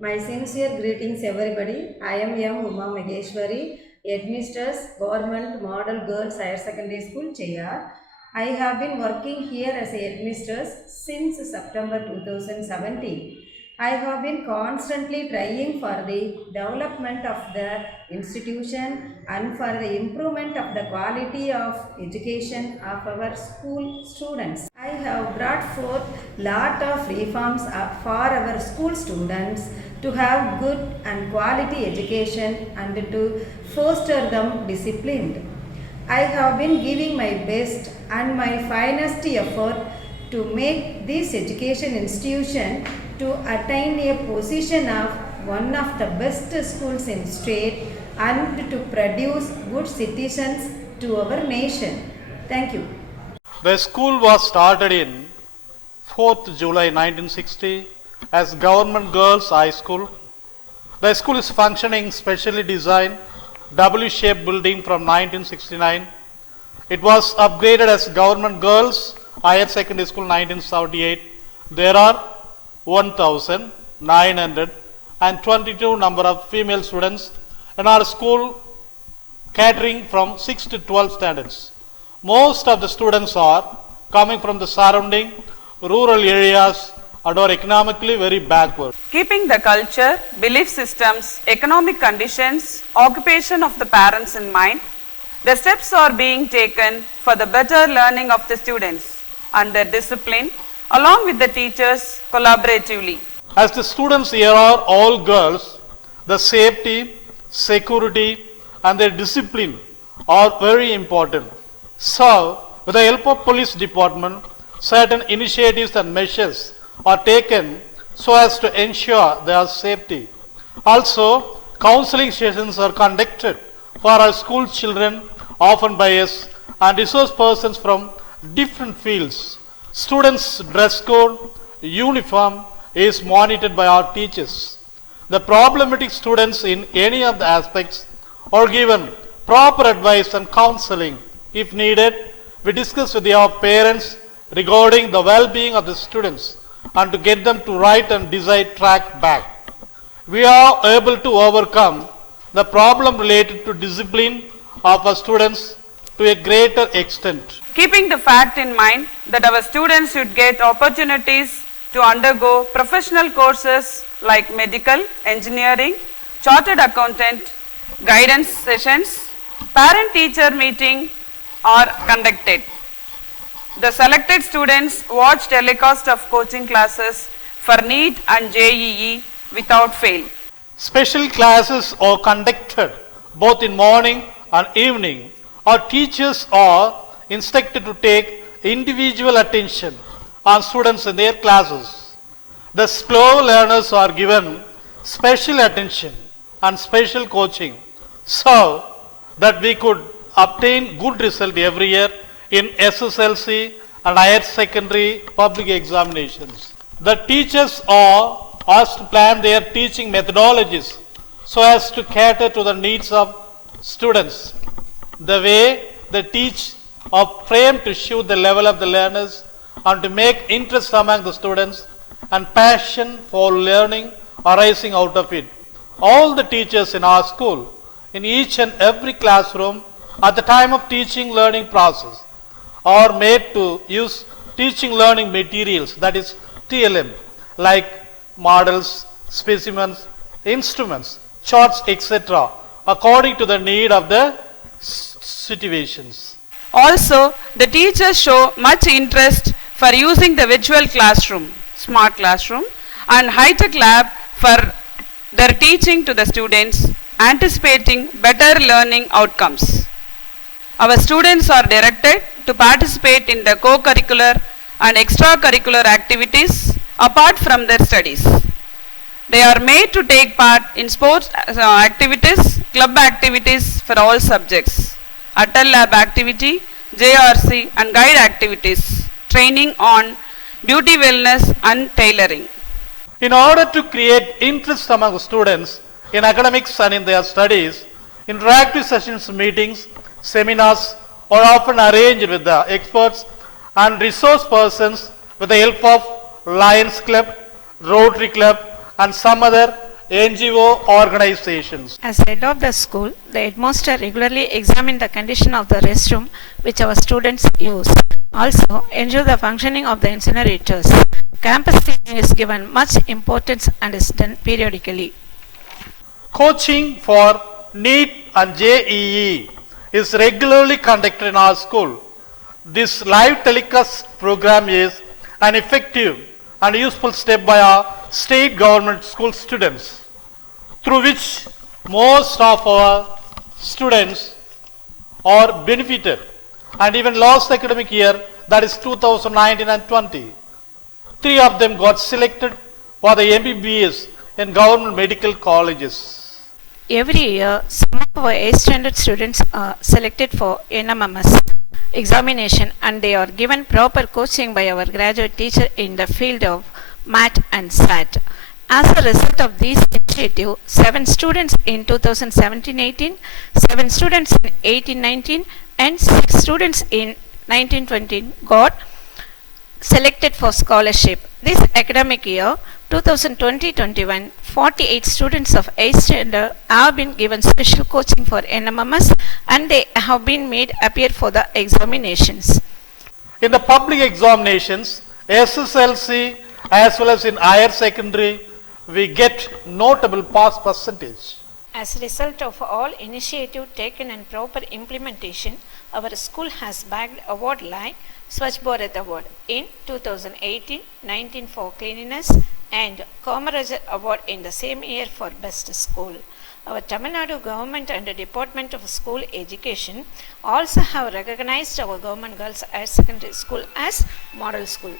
My sincere greetings, everybody. I am M. Uma Mageshwari, Headmistress, Government Model Girls Higher Secondary School, Cheyar. I have been working here as a headmistress since September 2017. I have been constantly trying for the development of the institution and for the improvement of the quality of education of our school students. I have brought forth lot of reforms for our school students to have good and quality education and to foster them disciplined. I have been giving my best and my finest effort to make this education institution to attain a position of one of the best schools in state and to produce good citizens to our nation. Thank you. The school was started in 4th July 1960 as Government Girls High School. The school is functioning specially designed W-shaped building from 1969. It was upgraded as Government Girls Higher Secondary School 1978. There are 1,922 number of female students in our school catering from 6 to 12 standards. Most of the students are coming from the surrounding rural areas and are economically very backward. Keeping the culture, belief systems, economic conditions, occupation of the parents in mind, the steps are being taken for the better learning of the students and their discipline along with the teachers collaboratively. As the students here are all girls, the safety, security and their discipline are very important. So, with the help of police department, certain initiatives and measures are taken so as to ensure their safety. Also, counseling sessions are conducted for our school children, often by us and resource persons from different fields. Students' dress code, uniform is monitored by our teachers. The problematic students in any of the aspects are given proper advice and counseling. If needed, we discuss with our parents regarding the well-being of the students and to get them to right and desired track back. We are able to overcome the problem related to discipline of our students to a greater extent. Keeping the fact in mind that our students should get opportunities to undergo professional courses like medical, engineering, chartered accountant, guidance sessions, parent-teacher meeting are conducted. The selected students watch telecast of coaching classes for NEET and JEE without fail. Special classes are conducted both in morning and evening. Our teachers are instructed to take individual attention on students in their classes. The slow learners are given special attention and special coaching so that we could obtain good result every year in SSLC and higher secondary public examinations. The teachers are asked to plan their teaching methodologies so as to cater to the needs of students. The way they teach are framed to show the level of the learners and to make interest among the students and passion for learning arising out of it. All the teachers in our school, in each and every classroom, at the time of teaching learning process, are made to use teaching learning materials, that is TLM, like models, specimens, instruments, charts, etc., according to the need of the situations. Also, the teachers show much interest for using the virtual classroom, smart classroom, and high-tech lab for their teaching to the students, anticipating better learning outcomes. Our students are directed to participate in the co-curricular and extracurricular activities apart from their studies. They are made to take part in sports activities, club activities for all subjects, Atal Lab activity, JRC and guide activities, training on beauty wellness and tailoring. In order to create interest among the students in academics and in their studies, interactive sessions, meetings, seminars are often arranged with the experts and resource persons with the help of Lions Club, Rotary Club and some other NGO organizations. As head of the school, the headmaster regularly examines the condition of the restroom which our students use. Also, ensure the functioning of the incinerators. Campus cleaning is given much importance and is done periodically. Coaching for NEET and JEE is regularly conducted in our school. This live telecast program is an effective and useful step by our state government school students, through which most of our students are benefited. And even last academic year, that is 2019 and 20, 3 of them got selected for the MBBS in government medical colleges. Every year, some of our 8th standard students are selected for NMMS examination and they are given proper coaching by our graduate teacher in the field of MAT and SAT. As a result of this initiative, 7 students in 2017-18, 7 students in 18-19 and 6 students in 19-20 got selected for scholarship. This academic year, 2020-21, 48 students of 8th standard have been given special coaching for NMMS and they have been made appear for the examinations. In the public examinations, SSLC as well as in higher secondary, we get notable pass percentage. As a result of all initiative taken and proper implementation, our school has bagged award like Swachh Bharat Award in 2018-19 for cleanliness and Kamarajar Award in the same year for best school. Our Tamil Nadu government and the Department of School Education also have recognized our government girls higher secondary school as model school.